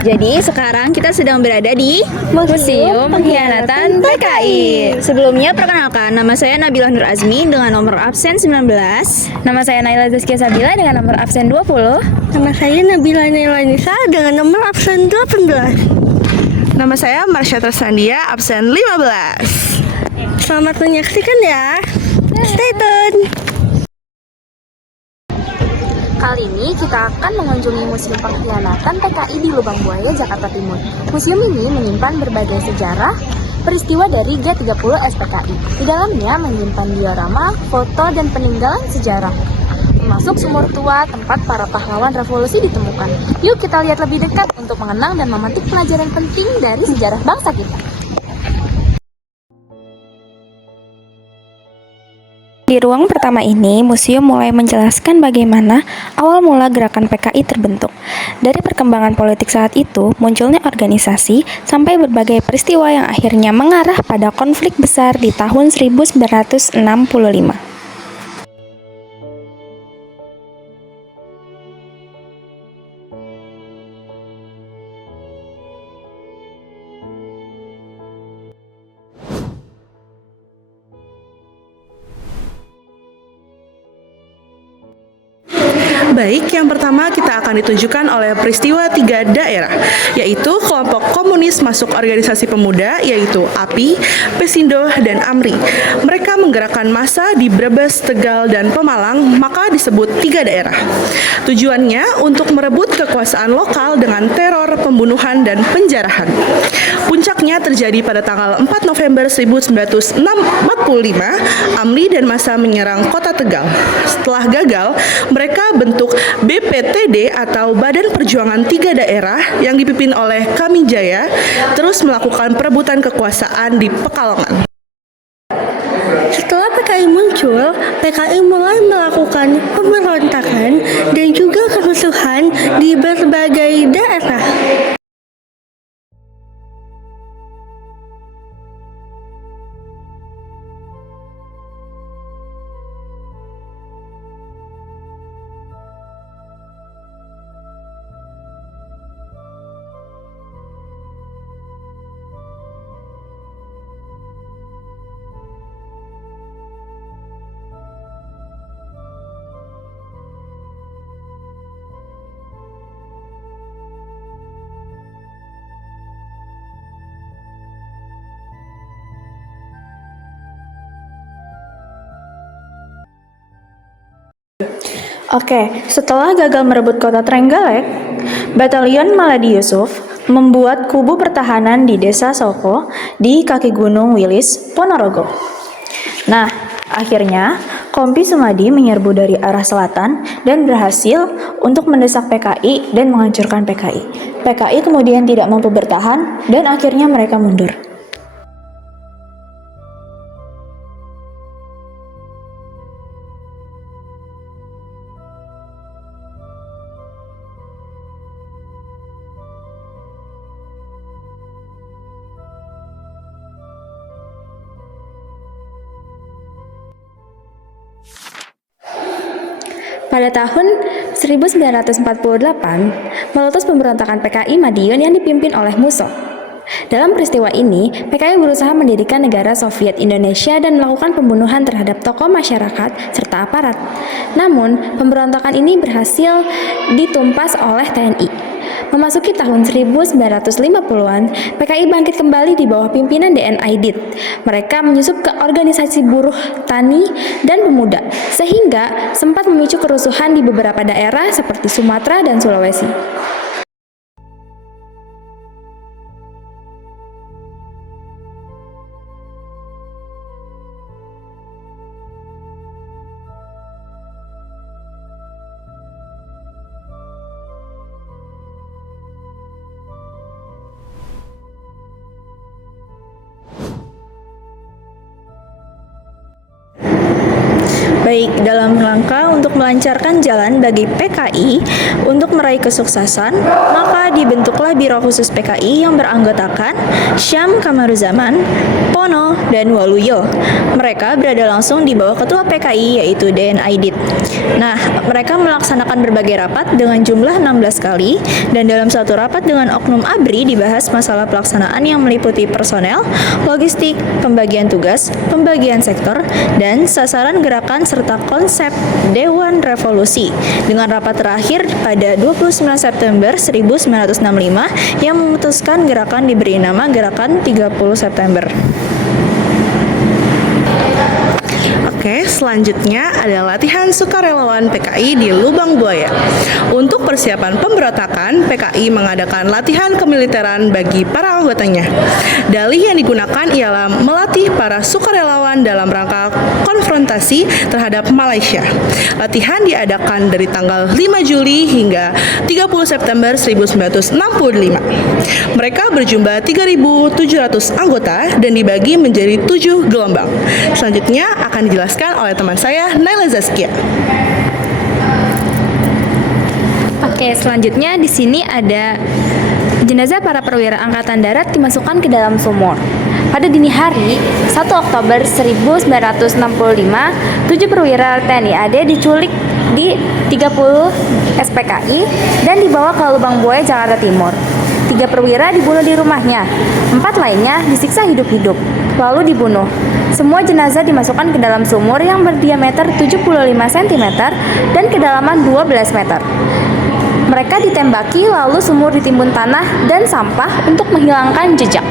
Jadi sekarang kita sedang berada di Museum Pengkhianatan PKI. Sebelumnya perkenalkan, nama saya Nabila Nur Azmi dengan nomor absen 19. Nama saya Naila Zaskia Sabila dengan nomor absen 20. Nama saya Nabila Nailanisa dengan nomor absen 18. Nama saya Marsha Tersandia, absen 15. Selamat menyaksikan ya. Stay tune. Kali ini kita akan mengunjungi Museum Pengkhianatan PKI di Lubang Buaya, Jakarta Timur. Museum ini menyimpan berbagai sejarah peristiwa dari G30 SPKI. Di dalamnya menyimpan diorama, foto, dan peninggalan sejarah, termasuk sumur tua tempat para pahlawan revolusi ditemukan. Yuk kita lihat lebih dekat untuk mengenang dan memetik pelajaran penting dari sejarah bangsa kita. Di ruang pertama ini, museum mulai menjelaskan bagaimana awal mula gerakan PKI terbentuk. Dari perkembangan politik saat itu, munculnya organisasi, sampai berbagai peristiwa yang akhirnya mengarah pada konflik besar di tahun 1965. Baik, yang pertama kita akan ditunjukkan oleh peristiwa 3 daerah, yaitu kelompok komunis masuk organisasi pemuda, yaitu API, Pesindo, dan AMRI. Mereka menggerakkan massa di Brebes, Tegal, dan Pemalang, maka disebut 3 daerah. Tujuannya untuk merebut kekuasaan lokal dengan teror, pembunuhan, dan penjarahan. Puncaknya terjadi pada tanggal 4 November 1945, AMRI dan massa menyerang kota Tegal. Setelah gagal, mereka bentuk BPTD atau Badan Perjuangan 3 Daerah yang dipimpin oleh Kamijaya, terus melakukan perebutan kekuasaan di Pekalongan. Setelah PKI muncul, PKI mulai melakukan pemberontakan dan juga kerusuhan di berbagai daerah. Oke, setelah gagal merebut kota Trenggalek, Batalion Maladi Yusuf membuat kubu pertahanan di Desa Soko di kaki Gunung Wilis, Ponorogo. Nah, akhirnya Kompi Sumadi menyerbu dari arah selatan dan berhasil untuk mendesak PKI dan menghancurkan PKI. PKI kemudian tidak mampu bertahan dan akhirnya mereka mundur. Pada tahun 1948, meletus pemberontakan PKI Madiun yang dipimpin oleh Musso. Dalam peristiwa ini, PKI berusaha mendirikan negara Soviet Indonesia dan melakukan pembunuhan terhadap tokoh masyarakat serta aparat. Namun, pemberontakan ini berhasil ditumpas oleh TNI. Memasuki tahun 1950-an, PKI bangkit kembali di bawah pimpinan DN Aidit. Mereka menyusup ke organisasi buruh, tani, dan pemuda, sehingga sempat memicu kerusuhan di beberapa daerah seperti Sumatera dan Sulawesi. baik dalam rangka untuk melancarkan jalan bagi PKI untuk meraih kesuksesan, maka dibentuklah Biro Khusus PKI yang beranggotakan Syam Kamaruzaman, Pono, dan Waluyo. Mereka berada langsung di bawah Ketua PKI yaitu DN Aidit. Nah, mereka melaksanakan berbagai rapat dengan jumlah 16 kali dan dalam satu rapat dengan Oknum ABRI dibahas masalah pelaksanaan yang meliputi personel, logistik, pembagian tugas, pembagian sektor, dan sasaran gerakan serta konsep Dewan Revolusi dengan rapat terakhir pada 29 September 1965 yang memutuskan gerakan diberi nama Gerakan 30 September. Oke, selanjutnya ada latihan sukarelawan PKI di Lubang Buaya. Untuk persiapan pemberontakan, PKI mengadakan latihan kemiliteran bagi para anggotanya. Dalih yang digunakan ialah melatih para sukarelawan dalam rangka konfrontasi terhadap Malaysia. Latihan diadakan dari tanggal 5 Juli hingga 30 September 1965. Mereka berjumlah 3.700 anggota dan dibagi menjadi 7 gelombang. Selanjutnya akan dijelaskan oleh teman saya, Naila Zaskia. Oke, selanjutnya di sini ada jenazah para perwira Angkatan Darat dimasukkan ke dalam sumur. Pada dini hari, 1 Oktober 1965, 7 perwira TNI AD diculik di 30 SPKI dan dibawa ke Lubang Buaya, Jakarta Timur. 3 perwira dibunuh di rumahnya, 4 lainnya disiksa hidup-hidup, lalu dibunuh. Semua jenazah dimasukkan ke dalam sumur yang berdiameter 75 cm dan kedalaman 12 meter. Mereka ditembaki lalu sumur ditimbun tanah dan sampah untuk menghilangkan jejak.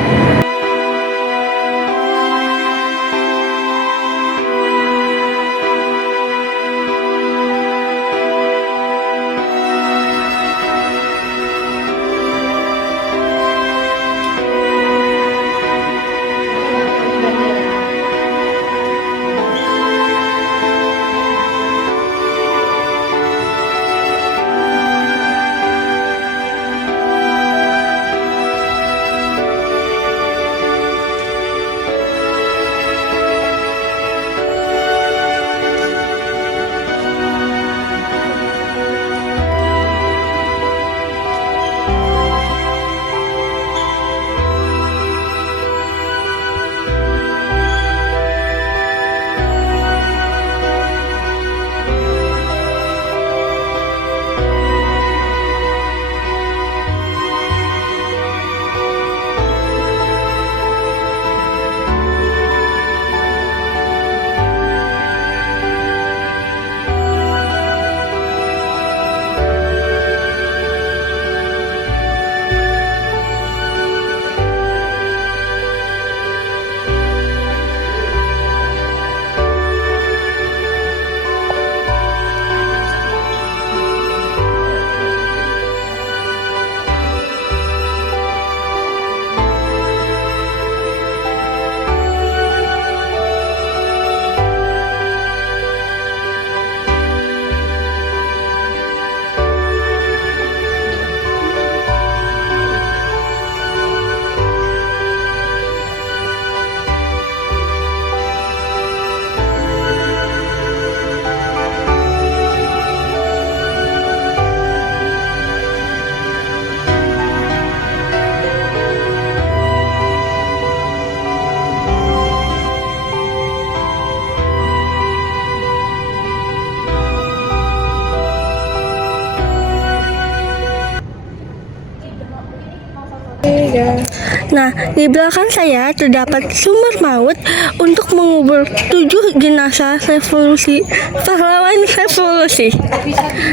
Nah, di belakang saya terdapat sumur maut untuk mengubur 7 jenazah revolusi pahlawan revolusi.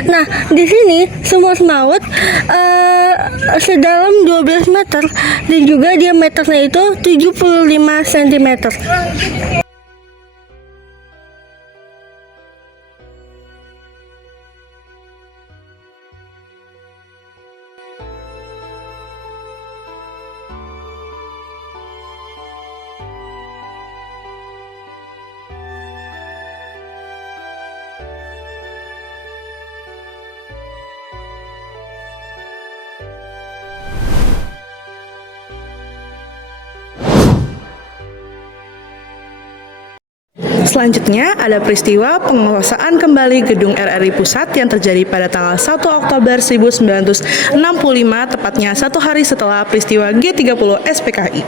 Nah, di sini sumur maut sedalam 12 meter dan juga diameternya itu 75 cm. Selanjutnya ada peristiwa penguasaan kembali gedung RRI Pusat yang terjadi pada tanggal 1 Oktober 1965, tepatnya satu hari setelah peristiwa G30 SPKI.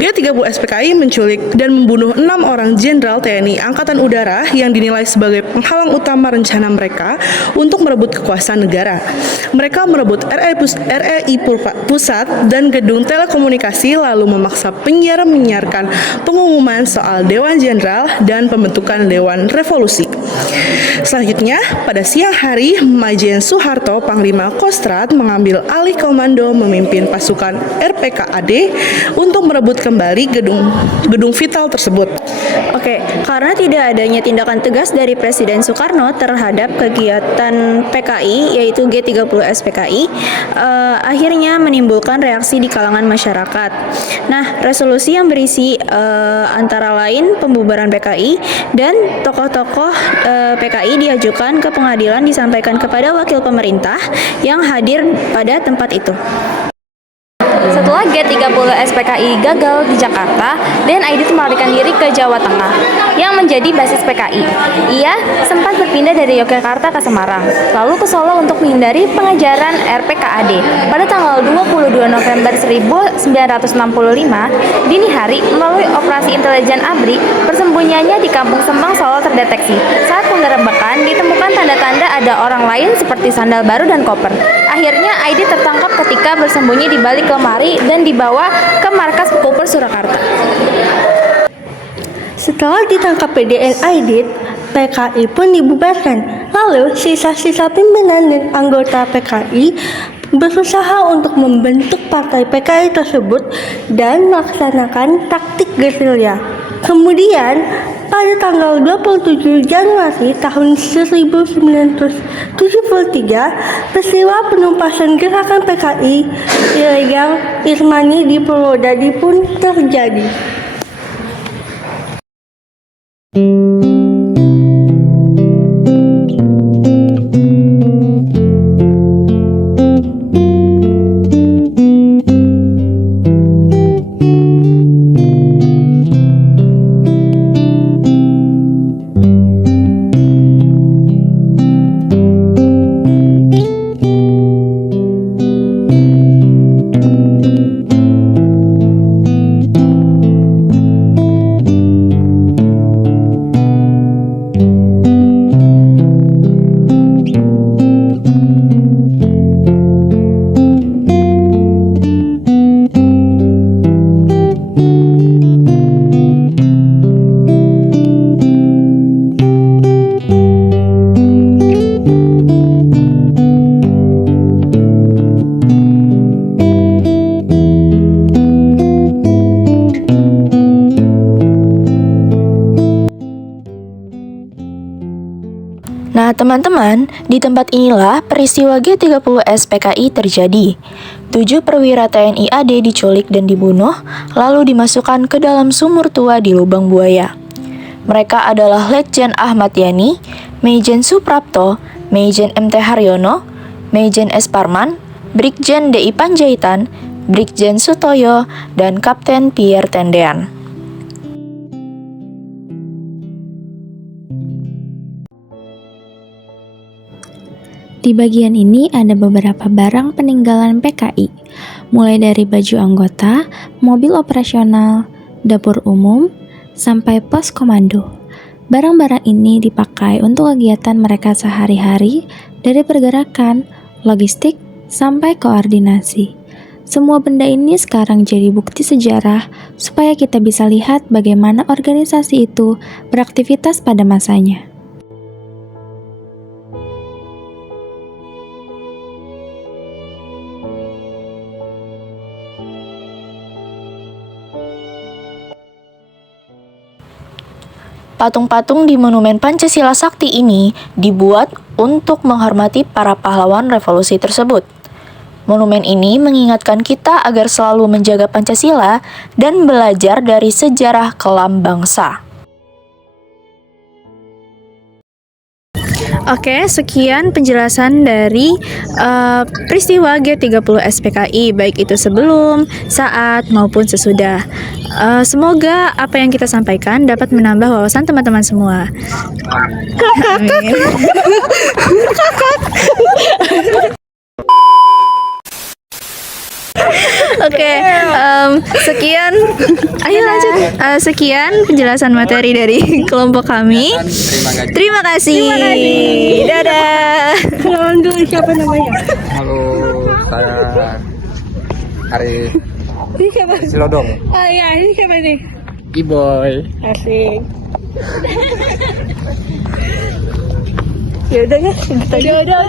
G30 SPKI menculik dan membunuh 6 orang jenderal TNI Angkatan Udara yang dinilai sebagai penghalang utama rencana mereka untuk merebut kekuasaan negara. Mereka merebut RRI Pusat dan gedung telekomunikasi lalu memaksa penyiar menyiarkan pengumuman soal Dewan Jenderal dan pembentukan Dewan Revolusi. Selanjutnya, pada siang hari, Majen Soeharto, Panglima Kostrad, mengambil alih komando memimpin pasukan RPKAD untuk merebut kembali gedung vital tersebut. Oke, karena tidak adanya tindakan tegas dari Presiden Soekarno terhadap kegiatan PKI, yaitu G30 SPKI, akhirnya menimbulkan reaksi di kalangan masyarakat. Nah, resolusi yang berisi antara lain pembubaran PKI dan tokoh-tokoh PKI diajukan ke pengadilan disampaikan kepada wakil pemerintah yang hadir pada tempat itu. Setelah G30 SPKI gagal di Jakarta, Den Aidit melarikan diri ke Jawa Tengah yang menjadi basis PKI. Ia sempat berpindah dari Yogyakarta ke Semarang, lalu ke Solo untuk menghindari pengejaran RPKAD. Pada tanggal 22 November 1965, dini hari, melalui operasi intelijen ABRI, persembunyiannya di Kampung Sembang, Solo terdeteksi. Saat penggerebekan, ditemukan tanda-tanda ada orang lain seperti sandal baru dan koper. Akhirnya, Aidit tertangkap ketika bersembunyi di balik lemari dan dibawa ke markas Koper Surakarta. Setelah ditangkap PDN Aidit, PKI pun dibubarkan. Lalu sisa-sisa pimpinan dan anggota PKI berusaha untuk membentuk partai PKI tersebut dan melaksanakan taktik gerilya. Kemudian, pada tanggal 27 Januari tahun 1973, peristiwa penumpasan gerakan PKI ilegal Irmani di Purwodadi pun terjadi. Nah, teman-teman, di tempat inilah peristiwa G30 SPKI terjadi. 7 perwira TNI AD diculik dan dibunuh, lalu dimasukkan ke dalam sumur tua di Lubang Buaya. Mereka adalah Letjen Ahmad Yani, Maijen Suprapto, Maijen MT Haryono, Maijen S. Parman, Brigjen DI Panjaitan, Brigjen Sutoyo, dan Kapten Pierre Tendean. Di bagian ini ada beberapa barang peninggalan PKI, mulai dari baju anggota, mobil operasional, dapur umum, sampai pos komando. Barang-barang ini dipakai untuk kegiatan mereka sehari-hari, dari pergerakan, logistik, sampai koordinasi. Semua benda ini sekarang jadi bukti sejarah supaya kita bisa lihat bagaimana organisasi itu beraktivitas pada masanya. Patung-patung di Monumen Pancasila Sakti ini dibuat untuk menghormati para pahlawan revolusi tersebut. Monumen ini mengingatkan kita agar selalu menjaga Pancasila dan belajar dari sejarah kelam bangsa. Oke, sekian penjelasan dari peristiwa G30 SPKI, baik itu sebelum, saat, maupun sesudah. Semoga apa yang kita sampaikan dapat menambah wawasan teman-teman semua. Amin. Oke, sekian. Ayo lanjut. Sekian penjelasan materi dari kelompok kami. Terima kasih. Dadah. Kenalan dulu siapa namanya? Halo, saya Ari Ini siapa? Silodong. Oh iya, ini siapa nih? Iboy. Asik. Ya udah ya, udah.